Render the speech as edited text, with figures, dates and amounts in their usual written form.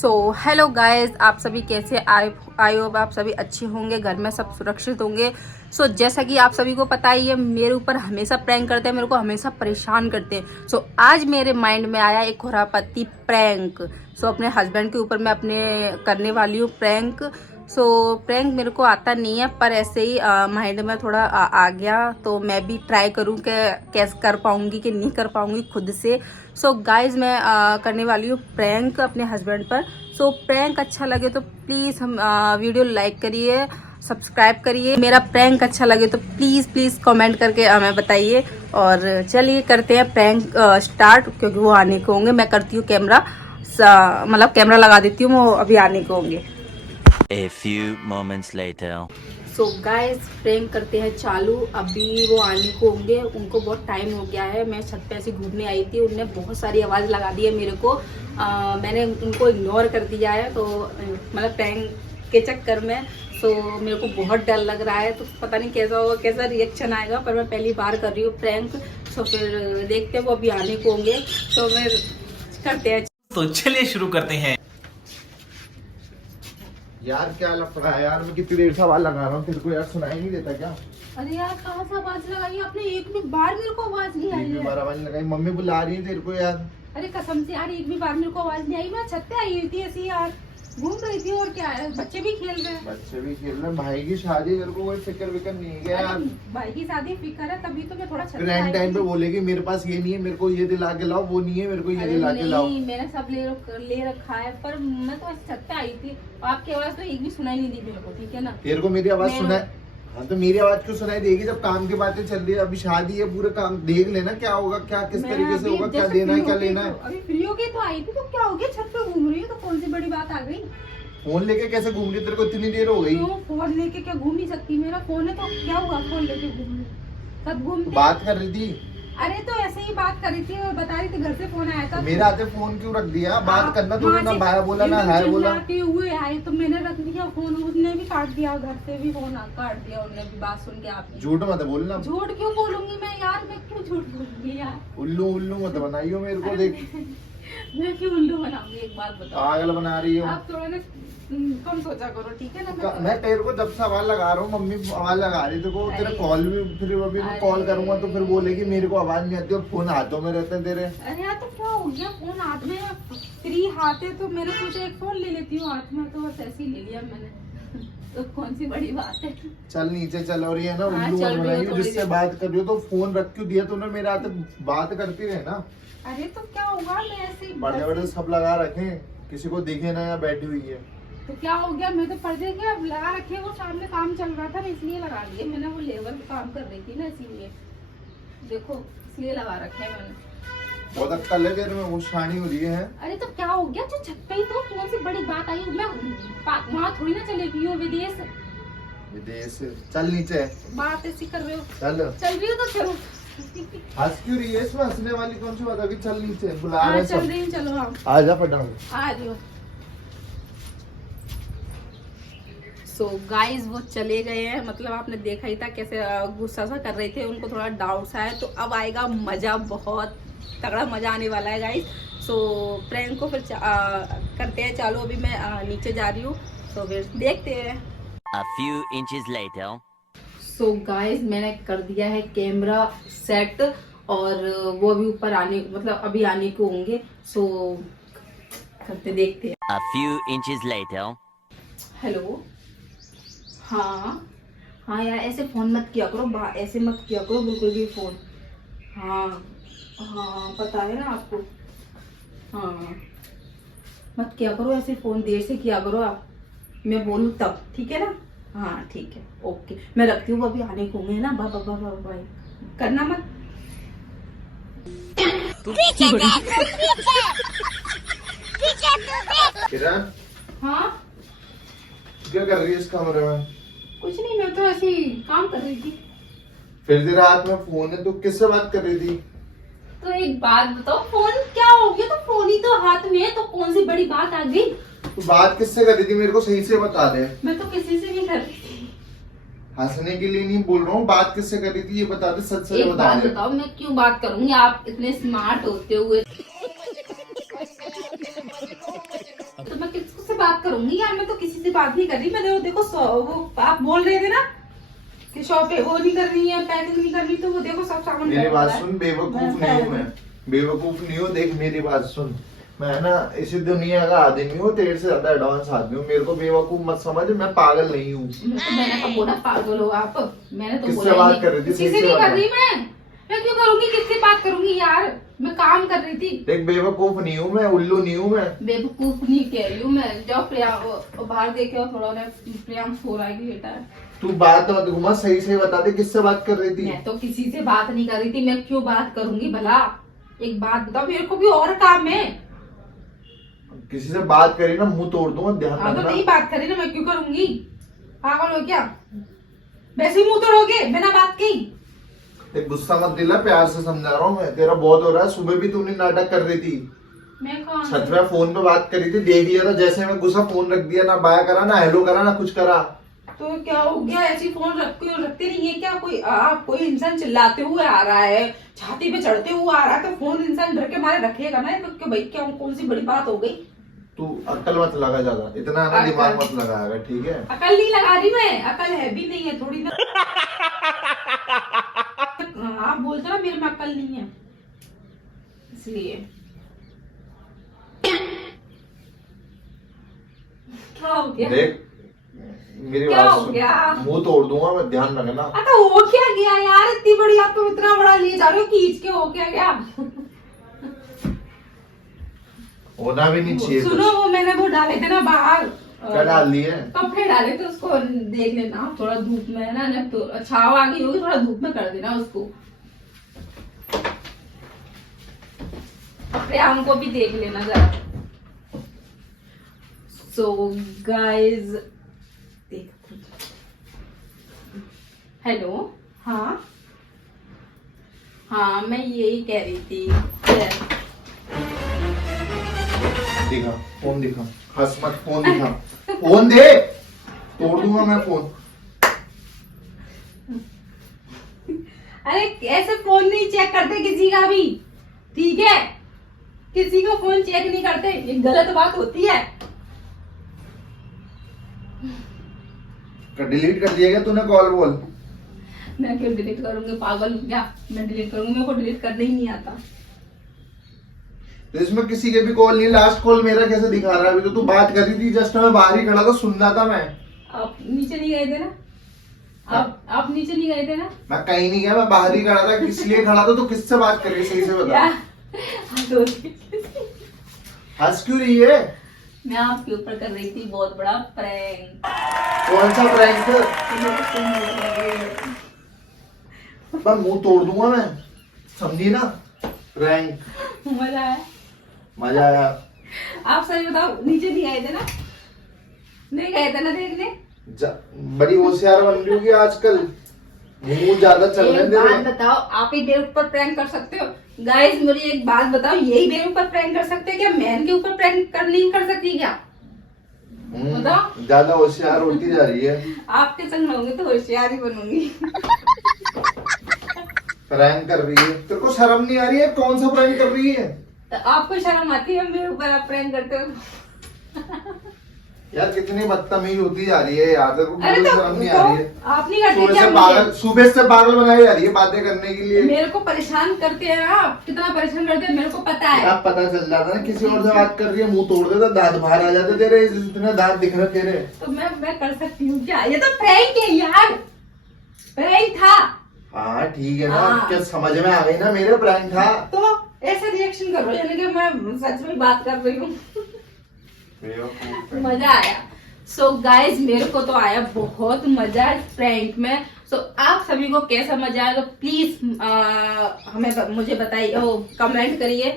So hello guys, आप सभी कैसे आई होप आप सभी अच्छे होंगे, घर में सब सुरक्षित होंगे। सो जैसा कि आप सभी को पता ही है, मेरे ऊपर हमेशा प्रैंक करते हैं, मेरे को हमेशा परेशान करते हैं। सो आज मेरे माइंड में आया एक खुरापती प्रैंक। सो अपने हस्बैंड के ऊपर मैं अपने करने वाली हूँ प्रैंक। सो प्रैंक मेरे को आता नहीं है, पर ऐसे ही माइंड में थोड़ा आ गया, तो मैं भी ट्राई करूँ कि कैसे कर पाऊँगी कि नहीं कर पाऊँगी खुद से। सो गाइज मैं करने वाली हूँ प्रैंक अपने हस्बैंड पर। सो प्रैंक अच्छा लगे तो प्लीज़ हम वीडियो लाइक करिए, सब्सक्राइब करिए। मेरा प्रैंक अच्छा लगे तो प्लीज़ कमेंट करके हमें बताइए। और चलिए करते हैं प्रैंक स्टार्ट, क्योंकि वो आने को होंगे। मैं करती हूँ कैमरा, मतलब कैमरा लगा देती हूँ, वो अभी आने को होंगे। A few moments later. So guys prank करते हैं चालू। अभी वो आने को होंगे, उनको बहुत टाइम हो गया है। मैं छत पे ऐसे घूमने आई थी, उनने बहुत सारी आवाज़ लगा दी है मेरे को। मैंने उनको इग्नोर कर दिया है, तो मतलब प्रैंक के चक्कर में। तो मेरे को बहुत डर लग रहा है, तो पता नहीं कैसा होगा, कैसा रिएक्शन आएगा। पर मैं पहली बार कर रही हूँ प्रैंक, तो फिर देखते हैं वो अभी आने को होंगे। तो मैं करते हैं। तो चलिए शुरू करते हैं। यार क्या लफड़ा है यार, मैं कितनी देर से आवाज लगा रहा हूँ तेरे को यार, सुनाई नहीं देता क्या? अरे यार कहाँ से आवाज लगाई आपने? एक भी बार मेरे को आवाज नहीं आई है। बार आवाज लगाई, मम्मी बुला रही है तेरे को यार। अरे कसम से यार एक भी बार मेरे को आवाज नहीं आई। मैं छत पे आई हुई थी ऐसी यार, घूम रही थी। और क्या है, बच्चे भी खेल रहे हैं। बच्चे भी खेल रहे हैं, भाई की शादी, तेरे को कोई फिक्र विक्र नहीं है क्या यार? भाई की शादी फिक्र है, तभी तो मैं थोड़ा छत पे फिर एंड आई टाइम पे थी। बोलेगी मेरे पास ये नहीं है, मेरे को ये दिला के लाओ, वो नहीं है मेरे को ये अरे दिला के लाओ। नहीं, मैंने सब ले रखा है, पर मैं तो ऐसे छत पे आई थी। आपकी आवाज तो एक भी सुनाई नहीं दी मेरे को, ठीक है ना? तेरे को मेरी आवाज मैं- सुनाई? हाँ तो मेरी आवाज क्यों सुनाई देगी जब काम की बातें चल रही है? अभी शादी है, पूरे काम देख लेना क्या होगा, क्या किस मैं तरीके से अभी होगा, क्या जैसे देना है फ्री क्या होके लेना तो- है। अभी फ्री हो गई तो आई थी, तो क्या हो गया, छत पे घूम रही हूँ, तो कौन सी बड़ी बात आ गई? फोन लेके कैसे घूम रही, तेरे को इतनी देर हो गई? क्यों फोन लेके क्या घूम नहीं सकती? मेरा फोन है तो क्या हुआ, फोन लेके घूम सब घूमते। बात कर रही थी? अरे तो ऐसे ही बात कर रही थी और बता रही थी, घर से फोन आया था। मेरे हाथे फोन क्यों रख दिया? बात करना तो ना भाया बोला ना हाय बोला। चिल्लाते हुए आए तो मैंने रख दिया फोन। उसने भी काट दिया, घर से भी फोन काट दिया उन्होंने भी, बात सुन के आपने। झूठ मत बोलना। झूठ क्यों बोलूंगी मैं यार? मैं क्यों झूठ बोलूंगी यार? उल्लू उल्लू मत बनाइयो मेरे को, देख मैं क्यों उल्लू बनाऊंगी? एक बात बताओ, पागल बना रही हो। आप थोड़ा ना कम सोचा करो, ठीक है ना? मैं तेरे को जब से आवाज लगा रहा हूँ, मम्मी आवाज लगा रही थी, तेरे अरे। कॉल भी, फिर अभी मैं कॉल करूंगा तो फिर बोलेगी मेरे को आवाज नहीं आती और फोन हाथों में रहते हैं तेरे। अरे यार तो क्या हो गया, फोन हाथ में फ्री हाथ है, तो मैंने सोचा एक फोन ले लेती हूँ हाथ में, तो बस ऐसे ही ले लिया मैंने। तो कौन सी बड़ी बात है? चल नीचे चल। और ये ना हाँ, उल्लू चल मत रही हो बनाइयो, थोड़ी जिससे देर। बात कर रही हो तो फोन रख क्यों दिया तूने मेरे हाथ? बात करती रहे ना। अरे तो क्या होगा, मैं ऐसे ही बड़े बड़े सब लगा रखे, किसी को दिखे ना या बैठी हुई है। तो क्या हो गया, मैं तो पर्दे के अब लगा रखे, वो सामने काम चल रहा था ना इसलिए लगा दिए मैंने। वो लेबर काम कर रही थी ना, इसीलिए देखो इसलिए लगा रखे हैं मैंने। बहुत अक्कल है तेरे में, वो शानी हो रही है। अरे तो क्या हो गया, जो छत पे ही तो कौन सी बड़ी बात आई? मैं वहाँ थोड़ी ना चलेगी, वो विदेश विदेश चल नीचे। बात ऐसी कर रहे हो। चल रही हो तो चलो। हंस क्यों रही है? इसमें हंसने वाली कौन सी बात है? अभी चल नीचे, बुला हाँ रहे चल सब। रही हूँ, चलो हाँ आजा फटाफट। आ रही हो। सो गाइस वो चले गए हैं, मतलब आपने देखा ही था कैसे गुस्सा सा कर रहे थे, उनको थोड़ा डाउट सा है। तो अब आएगा मजा, बहुत तगड़ा मजा आने वाला है गाइस। सो प्रैंक को फिर करते हैं चालू। अभी मैं नीचे जा रही हूँ, तो फिर देखते हैं। A few inches later. So guys मैंने कर दिया है कैमरा सेट, और वो अभी ऊपर आने, मतलब अभी आने को होंगे। सो करते देखते हैं। A few inches later. Hello, हाँ हाँ यार ऐसे फोन मत किया करो, ऐसे मत किया करो बिल्कुल भी फोन। हाँ हाँ पता है ना आपको। हाँ मत किया करो ऐसे फोन, देर से किया करो आप, मैं बोलूँ तब, ठीक है ना? हाँ ठीक है, ओके मैं रखती हूँ, अभी आने को होंगे ना। बाय करना मत। किरण हाँ क्या कर रही है इस कमरे में? कुछ नहीं, मैं तो ऐसे ही काम कर रही थी। फिर तेरे हाथ में फोन है, तू किससे बात कर रही थी? तो एक बात बताओ, फोन क्या हो गया? तो फोन ही तो हाथ में है, तो कौन सी बड़ी बात आ गई? तू बात किससे कर रही थी, मेरे को सही से बता दे। मैं तो किसी से नहीं कर रही थी। हंसने के लिए नहीं बोल रहा हूँ, बात किससे कर रही थी ये बता दे, सच सच एक बता बात दे। बताओ, मैं क्यों बात करूंगी? आप इतने स्मार्ट होते हुए तो मैं बात करूंगी यार, मैं तो किसी से बात नहीं कर रही। मैं देखो वो आप बोल रहे थे ना कि शॉप वो नहीं करनी है, पैकिंग नहीं करनी, तो वो देखो सब सामान मेरी बात सुन, बेवकूफ नहीं हूँ मैं, बेवकूफ नहीं हूँ। देख मेरी बात सुन, मैं ना इसी दुनिया का आदमी हूँ, तेरे से ज्यादा एडवांस आदमी हूँ। मेरे को बेवकूफ मत समझ, मैं पागल नहीं हूँ। मैंने कब बोला पागल हो आप? मैंने तो किससे बोला बात नहीं। कर रही थी? किसी से नहीं कर रही मैं क्यों करूंगी? किससे बात करूंगी यार, मैं काम कर रही थी। देख बेवकूफ नहीं हूँ मैं, उल्लू नहीं हूँ मैं। बेवकूफ नहीं कह रही हूँ मैं। जाओ प्रियांक बाहर देखे और थोड़ा प्रियांक सो रहा है लेटा है। तू बात मत घुमा, सही सही बता दे किससे बात कर रही थी? मैं तो किसी से बात नहीं कर रही थी। मैं क्यों बात करूंगी भला? एक बात बताओ, मेरे को भी और काम है। किसी से बात करी ना मुंह तोड़ दूंगा, ध्यान हाँ तो रखना। नहीं बात करी ना, मैं क्यों करूंगी? पागल हो क्या? वैसे ही मुंह तोड़ोगे बिना बात की? देख गुस्सा मत दिला, प्यार से समझा रहा हूँ मैं। तेरा बहुत हो रहा है। सुबह भी तूने नाटक कर रही थी, मैं कौन? छत पे फोन पे बात करी थी, देख लिया था। जैसे मैं गुस्सा, फोन रख दिया, ना बाय करा, ना हेलो करा, ना कुछ करा। तो क्या हो गया? ऐसी फोन रखते नहीं है क्या? कोई इंसान चिल्लाते हुए आ रहा है, छाती पे चढ़ते हुए आ रहा है, तो फोन इंसान डर के मारे रखेगा ना। तो क्या भाई, क्या कौन सी बड़ी बात हो गई? तू अक्ल मत लगा ज्यादा, इतना ना दिमाग मत लगाएगा, ठीक है? अकल नहीं लगा रही मैं, अकल है भी नहीं है थोड़ी ना। आप बोलते ना मेरे में अकल नहीं है, इसलिए। क्या हो गया? देख मेरी क्या बात हो सुन, गया? मुंह तोड़ दूंगा मैं, ध्यान रखना। अच्छा हो क्या गया यार? इतनी बड़ी आप तो इतना बड़ा लिए जा रहे हो, खींच के हो क्या गया? होना भी नहीं चाहिए सुनो, कुछ। वो मैंने वो डाले थे ना बाहर, क्या डाल दिए? कपड़े डाले थे, उसको देख लेना थोड़ा धूप में है ना, तो छाव आ गई होगी, थोड़ा धूप में कर देना उसको। प्रियांक को भी देख लेना जरा। सो गाइज हेलो, हाँ हाँ मैं यही कह रही थी। दिखा फोन, दिखा, हंस मत, फोन दिखा, फोन दे, तोड़ दूंगा मैं फोन। अरे ऐसे फोन नहीं चेक करते किसी का भी, ठीक है? किसी को फोन चेक नहीं करते, ये गलत बात होती है। डिलीट कर दिया क्या तूने कॉल? बोल। मैं क्यों डिलीट करूंगी? पागल हूँ क्या? मैं डिलीट करूंगी? मेरे को डिलीट करना ही नहीं आता। तो इसमें किसी के भी कॉल नहीं, लास्ट कॉल मेरा कैसे दिखा रहा है? अभी तो तू बात कर रही थी, जस्ट मैं बाहर ही खड़ा था, सुन रहा था मैं। आप नीचे नहीं गए थे ना? आप नीचे नहीं गए थे ना? मैं कहीं नहीं गया, मैं बाहर ही खड़ा था। किस लिए खड़ा था? तो किससे बात कर रही है, सही से बता। हंस क्यों रही है? मैं आपके ऊपर कर रही थी बहुत बड़ा प्रैंक। कौन सा प्रैंक? मैं मुंह तोड़ दूंगा मैं, समझी ना? प्रैंक। मजा आया? मजा आया। आप सही बताओ, नीचे नहीं गए थे ना? नहीं गए थे ना देखने? बड़ी होशियार बन रही होगी आजकल, मुंह ज्यादा चल रहे एक बात हैं। बताओ, आप ही मेरे ऊपर प्रैंक कर सकते हो? गाइस मुझे एक बात बताओ, यही मेरे ऊपर प्रैंक कर सकते हैं क्या? मैन के ऊपर प्रैंक नहीं कर सकती क्या? बताओ। ज्यादा होशियार होती जा रही है। आपके संग होंगे तो होशियार ही बनूंगी। प्रैंक कर रही है, तेरे को शर्म नहीं आ रही है? कौन सा प्रैंक कर रही है? तो आपको शर्म आती है मेरे ऊपर आप प्रैंक करते हो? यार कितनी बदतमीज होती जा रही है यार, तेरे को अरे बिल्कुल तो शर्म नहीं आ रही है? आप नहीं करते सुबह क्या से मुझे? पागल, सुबह से पागल बनाई जा रही है बातें करने के लिए। मेरे को परेशान करते हैं ना, कितना परेशान करते हैं मेरे को पता है। अब पता चल जाता ना किसी और से बात कर रही है, मुंह तोड़ देता, दांत बाहर आ जाते तेरे, इतने दांत दिख रहे तेरे। तो मैं कर सकती हूँ क्या? ये तो प्रैंक है यार, प्रैंक था। हाँ ठीक है ना, हाँ। क्या समझ में आ गई ना? मेरे प्रैंक था। तो ऐसे रिएक्शन करो यानी कि मैं सच में बात कर रही हूँ। मजा आया। सो गाइज मेरे को तो आया बहुत मजा प्रैंक में। सो आप सभी को कैसा मजा आया तो प्लीज हमें मुझे बताइए, कमेंट करिए।